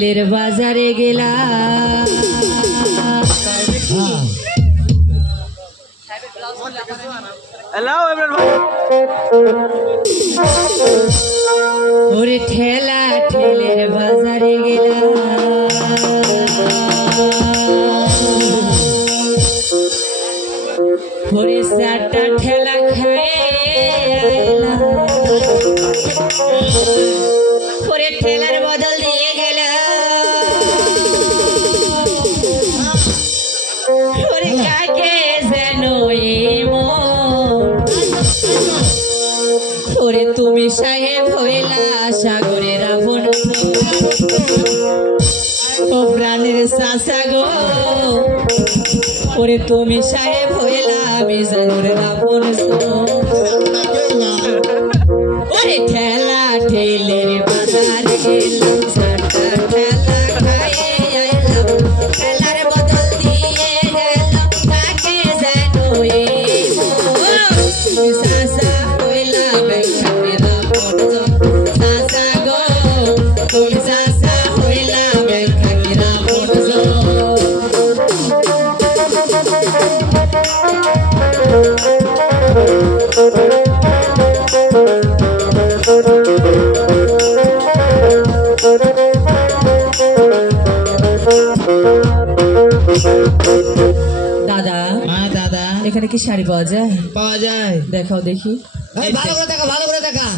ঠেলের বাজারে গেলাম ওরে ঠেলা ঠেলের বাজারে গেলাম ওরে চারটা ঠেলা খায় আইলাম ওরে ঠেলার বদল দিয়ে গেল ওরে কাকে যেন ওরে তুমি সাহেব হইলা সাগরের আপন ও প্রাণের চাচা গো ওরে তুমি সাহেব হইলা আমি সাগরের আপন ওরে ঠেলা ঠেলের বাজার গেলাম চারটা ঠেলা খাইয়ে আইলাম ঠেলার বদল দিয়ে গেলাম কাকে যেন তুমি চাচা হইলা সাগরের আপন চাচা গো তুমি চাচা হইলা সাগরের আপন দাদা দাদা এখানে কি শাড়ি পাওয়া যায়? পাওয়া যায়। দেখাও দেখি। ভালো করে দেখা, ভালো করে দেখা।